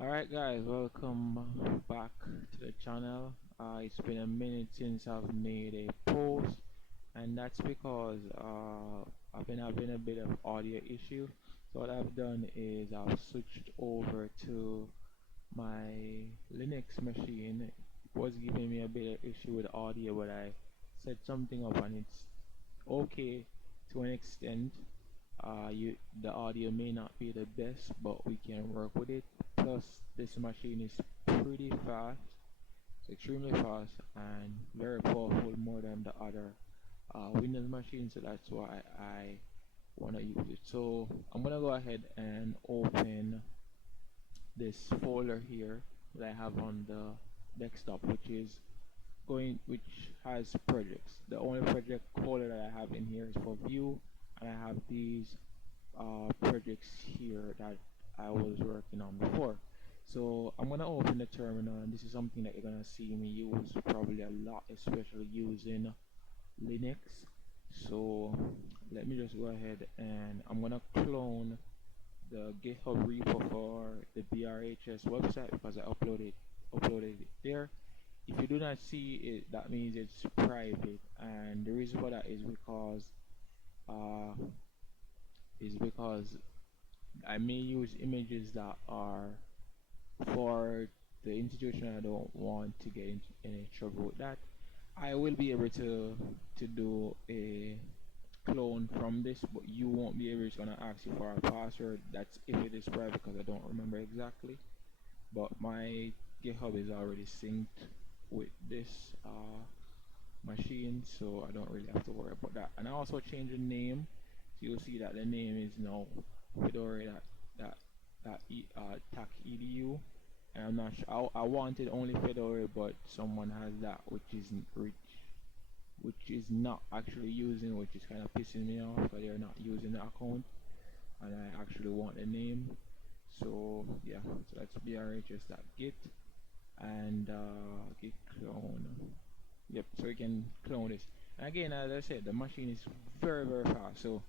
Alright guys, welcome back to the channel. It's been a minute since I've made a post, and that's because I've been having a bit of audio issue. So what I've done is I've switched over to my Linux machine. It was giving me a bit of issue with audio, but I set something up and it's okay to an extent. The audio may not be the best, but we can work with it. Plus this machine is pretty fast. It's extremely fast and very powerful, more than the other Windows machine, so that's why I want to use it. So I'm gonna go ahead and open this folder here that I have on the desktop, which has projects. The only project folder that I have in here is for view, and I have these projects here that I was working on before. So I'm gonna open the terminal, and this is something that you're gonna see me use probably a lot, especially using Linux. So let me just go ahead and I'm gonna clone the GitHub repo for the BRHS website because I uploaded it there. If you do not see it, that means it's private, and the reason for that uh, is because I may use images that are for the institution. I don't want to get into any trouble with that. I will be able to do a clone from this, but you won't be able. It's gonna ask you for a password. That's if it is private, because I don't remember exactly. But my GitHub is already synced with this machine, so I don't really have to worry about that. And I also changed the name, so you'll see that the name is now Fedorae TAC edu. And I'm not sure. I wanted only Fedorae, but someone has that, which is not actually using, which is kind of pissing me off because they're not using the account, and I actually want the name. So yeah, so that's brhs.git and git clone. Yep, so we can clone this. And again, as I said, the machine is very fast, so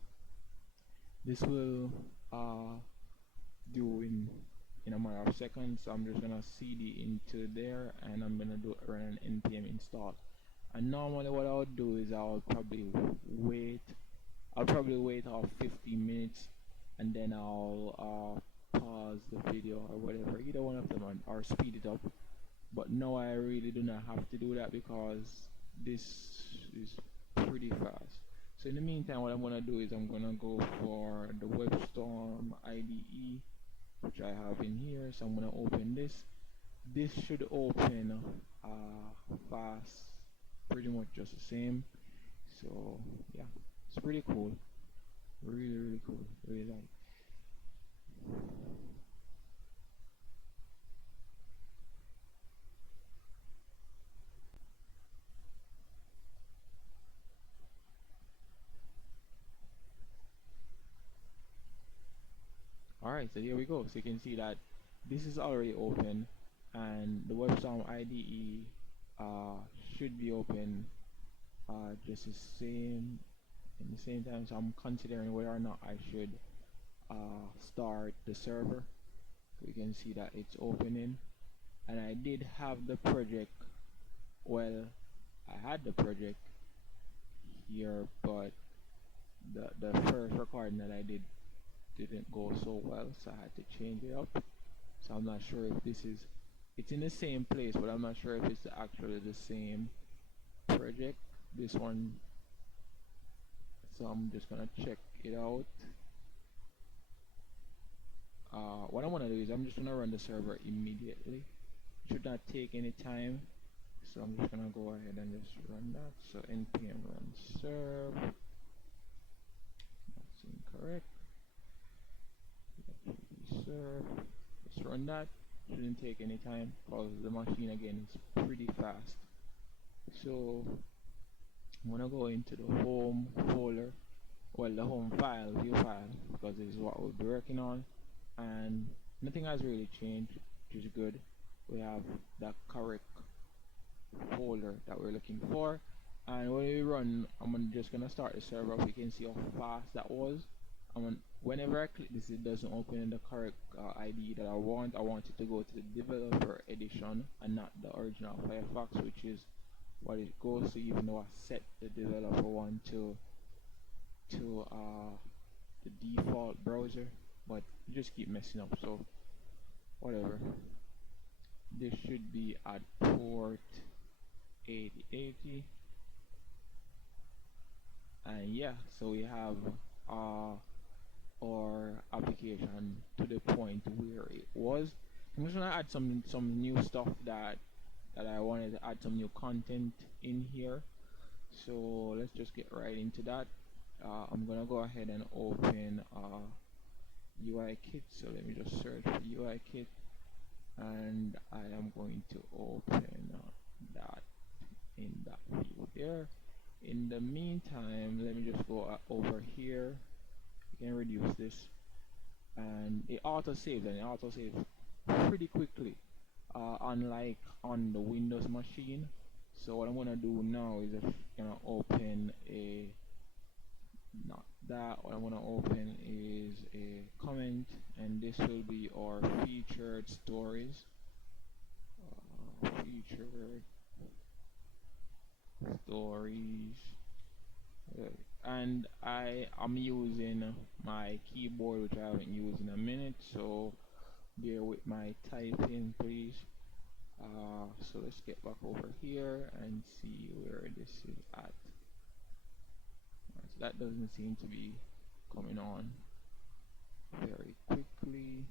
this will do in a matter of seconds. So I'm just gonna cd into there, and I'm gonna run an npm install. And normally what I'll do is wait I'll probably wait off 15 minutes, and then I'll pause the video or whatever, either one of them, or speed it up. But no, I really do not have to do that because this is pretty fast. So in the meantime, what I'm gonna do is I'm gonna go for the WebStorm IDE, which I have in here. So I'm gonna open this. This should open fast, pretty much just the same. So yeah, it's pretty cool, really cool, really like. Alright, so here we go. So you can see that this is already open, and the WebStorm IDE should be open just the same in the same time. So I'm considering whether or not I should start the server. So you can see that it's opening, and I did have the project. Well, I had the project here, but the first recording that I didn't go so well, so I had to change it up. So I'm not sure if it's in the same place, but I'm not sure if it's actually the same project, this one. So I'm just gonna check it out. What I'm gonna do is I'm just gonna run the server immediately. Should not take any time, so I'm just gonna go ahead and just run that. So npm run serve. That's incorrect. Serve. Let's run that. Shouldn't take any time because the machine again is pretty fast. So I'm gonna go into the home folder, well, the home file, view file, because this is what we'll be working on, and nothing has really changed, which is good. We have the correct folder that we're looking for, and when we run, I'm just gonna start the server up. You can see how fast that was. Whenever I click this, it doesn't open in the correct ID that I want. I want it to go to the developer edition and not the original Firefox, which is what it goes to, even though I set the developer one to the default browser, but you just keep messing up, so whatever. This should be at port 8080, and yeah, so we have our application to the point where it was. I'm just gonna add some new stuff that I wanted to add some new content in here. So let's just get right into that. I'm gonna go ahead and open UIkit. So let me just search for UIkit, and I am going to open that in that view there. In the meantime, let me just go over here. You can reduce this, and it auto saves, and it auto saves pretty quickly, unlike on the Windows machine. So what I'm gonna do now is just gonna open a, not that, what I'm gonna open is a comment, and this will be our featured stories. Featured stories. And I am using my keyboard, which I haven't used in a minute, so bear with my typing, please. So let's get back over here and see where this is at. So that doesn't seem to be coming on very quickly,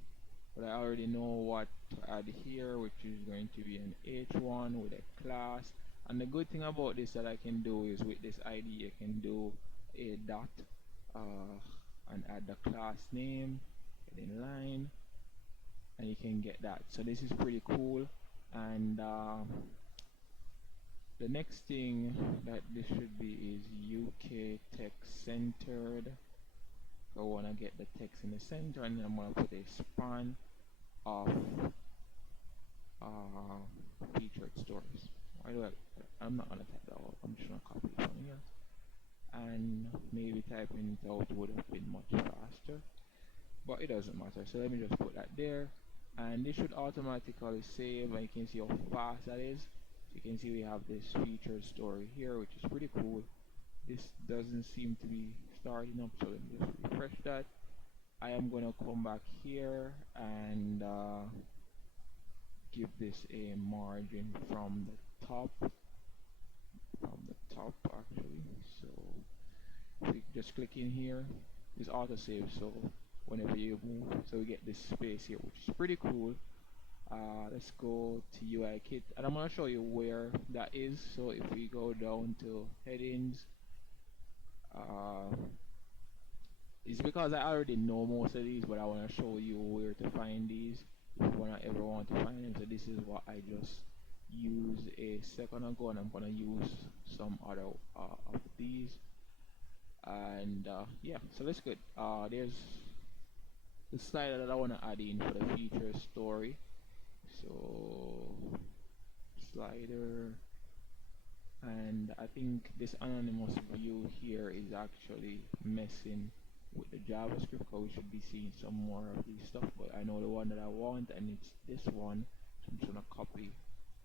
but I already know what to add here, which is going to be an h1 with a class. And the good thing about this that I can do is with this ID I can do a dot and add the class name in line, and you can get that. So this is pretty cool. And the next thing that this should be is UK text centered. So I want to get the text in the center, and then I'm going to put a span of featured stories. I'm not going to type that out, I'm just going to copy it from here, and maybe typing it out would have been much faster, but it doesn't matter. So let me just put that there, and this should automatically save, and you can see how fast that is. So you can see we have this featured story here, which is pretty cool. This doesn't seem to be starting up, so let me just refresh that. I am going to come back here and give this a margin from the top, actually. So just click in here, this auto save, so whenever you move, so we get this space here, which is pretty cool. Let's go to UIkit, and I'm going to show you where that is. So if we go down to headings, it's because I already know most of these, but I want to show you where to find these if you ever want to find them. So this is what I just used a second ago, and I'm going to use some other of these. And yeah, so let's get there's the slider that I want to add in for the feature story. So slider, and I think this anonymous view here is actually messing with the JavaScript, because we should be seeing some more of these stuff, but I know the one that I want, and it's this one. So I'm just gonna copy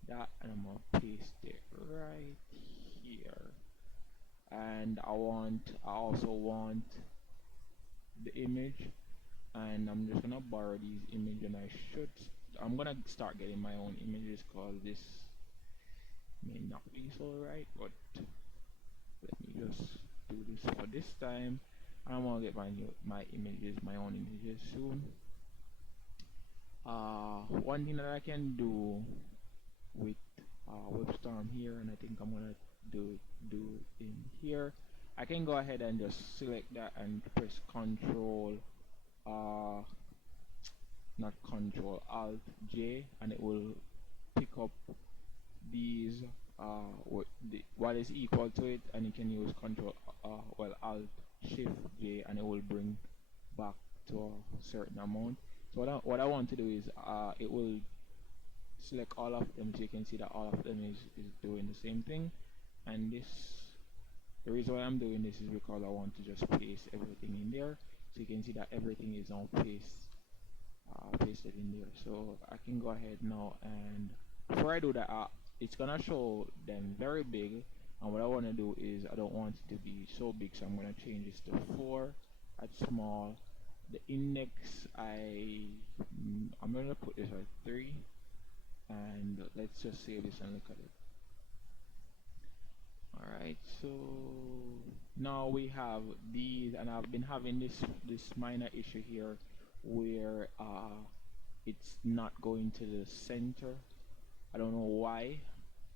that, and I'm gonna paste it right here. And I also want the image, and I'm just gonna borrow these images, and I'm gonna start getting my own images, because this may not be so right, but let me just do this for this time. I'm gonna get my own images soon. One thing that I can do with WebStorm here, and I think I'm gonna do it in here. I can go ahead and just select that and press Control, not Control, Alt J, and it will pick up these what is equal to it, and you can use Control Alt Shift J, and it will bring back to a certain amount. So what I want to do is it will select all of them, so you can see that all of them is doing the same thing. And the reason why I'm doing this is because I want to just paste everything in there. So you can see that everything is now pasted in there. So I can go ahead now, and before I do that, it's gonna show them very big, and what I want to do is I don't want it to be so big, so I'm gonna change this to 4 at small. The index, I'm gonna put this at 3, and let's just save this and look at it. Alright, so now we have these, and I've been having this minor issue here where it's not going to the center. I don't know why.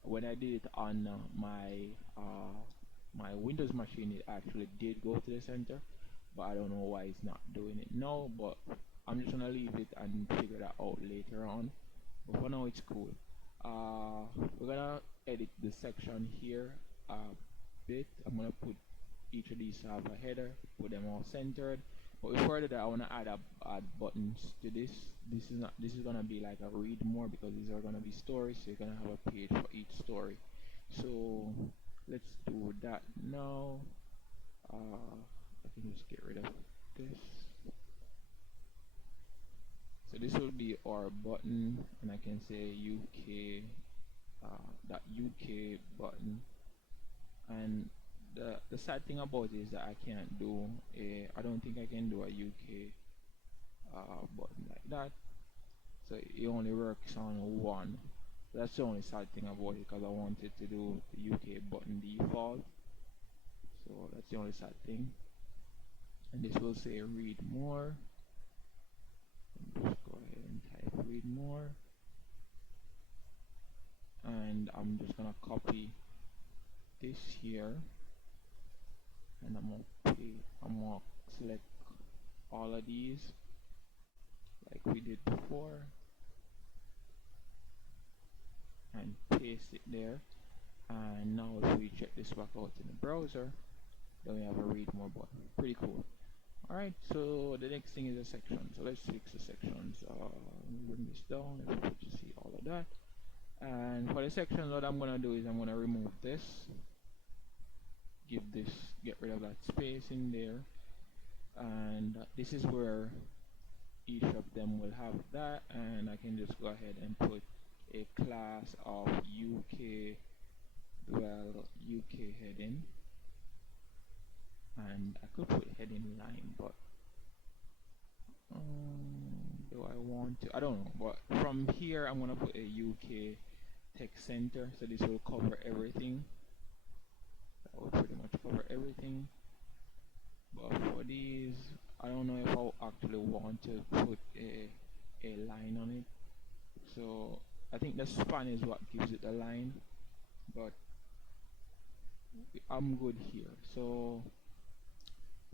When I did it on my Windows machine, it actually did go to the center, but I don't know why it's not doing it now. But I'm just gonna leave it and figure that out later on. But for now, it's cool. We're gonna edit the section here a bit. I'm gonna put each of these to have a header, put them all centered. But before I do that, I want to add buttons to this. This is gonna be like a read more, because these are gonna be stories, so you're gonna have a page for each story. So let's do that now. I can just get rid of this. So this will be our button, and I can say UK that UK button. And the sad thing about it is that I can't do I don't think I can do a UK button like that. So it only works on one. That's the only sad thing about it, because I wanted to do the UK button default. So that's the only sad thing. And this will say read more. Just go ahead and type read more. And I'm just gonna copy this here, and I'm gonna select all of these like we did before and paste it there. And now if we check this back out in the browser, then we have a read more button. Pretty cool. Alright, so the next thing is a section. So let's fix the sections. Bring this down if you could see all of that. And for the sections, what I'm gonna do is I'm gonna remove this, get rid of that space in there, and this is where each of them will have that, and I can just go ahead and put a class of UK heading, and I could put heading line, but do I want to? I don't know. But from here, I'm gonna put a UK text center, so this will cover everything. That will pretty much cover everything. But for these, I don't know if I actually want to put a line on it. So I think the span is what gives it a line, but I'm good here. So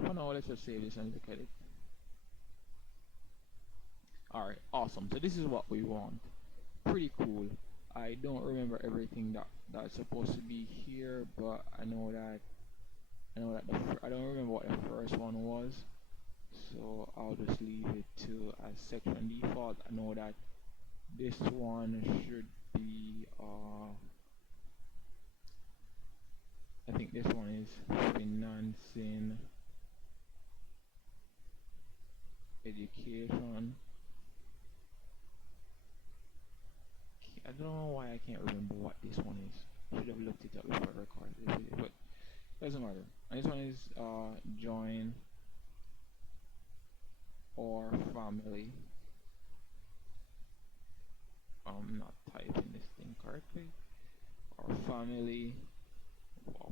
for now, let's just save this and look at it. Alright, awesome. So this is what we want. Pretty cool. I don't remember everything that's supposed to be here, but I know that I don't remember what the first one was, so I'll just leave it to as section default. I know that this one should be I think this one is financing education. I don't know why I can't remember what this one is. Should have looked it up before I recorded this video, but doesn't matter. And this one is join or family. I'm not typing this thing correctly. Or family. Wow.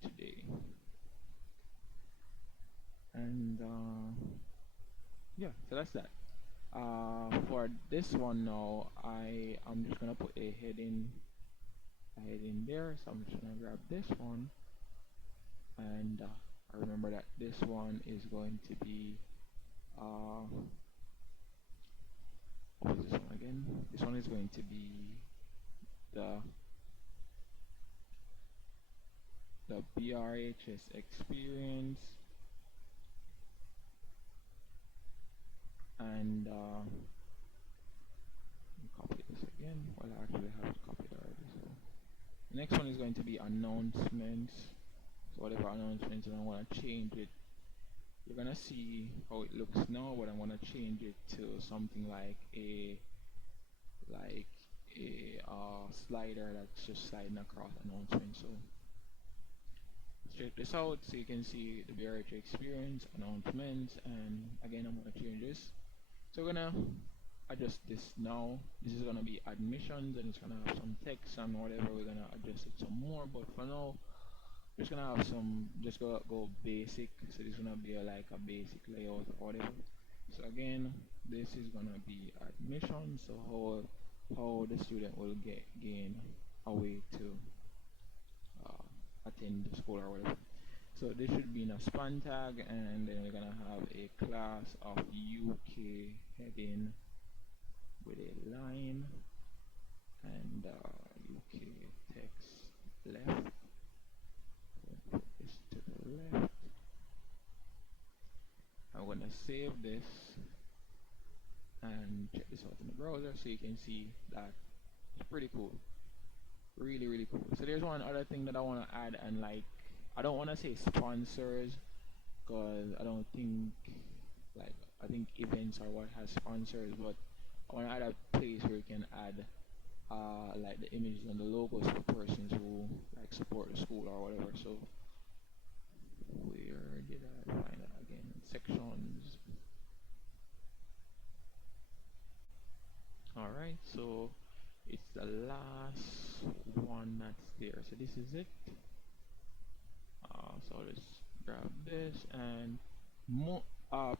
Today. And yeah, so that's that. For this one now, I'm just gonna put a heading there. So I'm just gonna grab this one, and I remember that this one is going to be what was this one again? This one is going to be the BRHS experience, and copy this again. Well, I actually have it copied already. So the next one is going to be announcements. So whatever announcements, and I want to change it you're gonna see how it looks now, but I'm gonna change it to something like like a slider that's just sliding across announcement. So check this out so you can see the BRH experience, announcements, and again I'm gonna change this. So we're gonna adjust this now. This is gonna be admissions and it's gonna have some text and whatever. We're gonna adjust it some more, but for now just gonna have some, just go basic. So this is gonna be like a basic layout or whatever. So again, this is gonna be admission, so how the student will gain a way to attend the school or whatever. So this should be in a span tag, and then we're gonna have a class of UK heading with a line and UK text left. Put this to the left. I'm gonna save this and check this out in the browser so you can see that it's pretty cool. Really cool. So there's one other thing that I want to add, and like I don't want to say sponsors because I don't think, like, I think events are what has sponsors, but I want to add a place where you can add like the images and the logos for persons who like support the school or whatever. So where did I find that again? Sections. Alright, so it's the last one that's there. So this is it. So let's grab this, and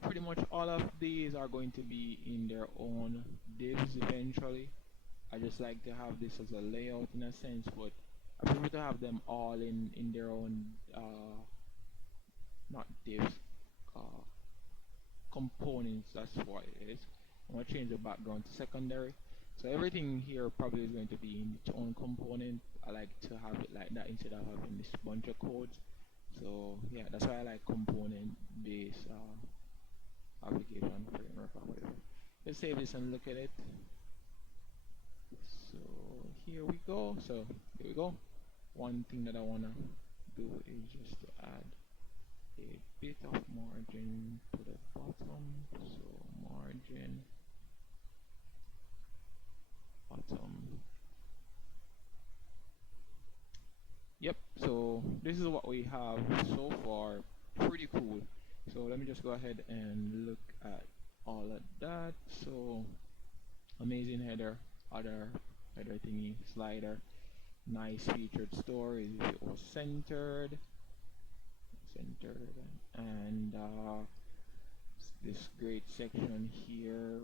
pretty much all of these are going to be in their own divs eventually. I just like to have this as a layout in a sense, but I prefer to have them all in their own not divs, uh, components. That's what it is. I'm gonna change the background to secondary. So everything here probably is going to be in its own component. I like to have it like that instead of having this bunch of codes. So yeah, that's why I like component based application framework or whatever. Let's save this and look at it. So here we go. So here we go. One thing that I wanna do is just to add a bit of margin to the bottom. So margin bottom. Yep, so this is what we have so far. Pretty cool. So let me just go ahead and look at all of that. So amazing header, other header thingy, slider, nice featured stories, it was centered, and this great section here,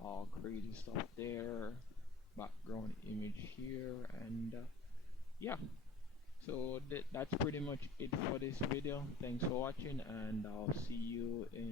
all crazy stuff there, background image here, and yeah. So that's pretty much it for this video. Thanks for watching, and I'll see you in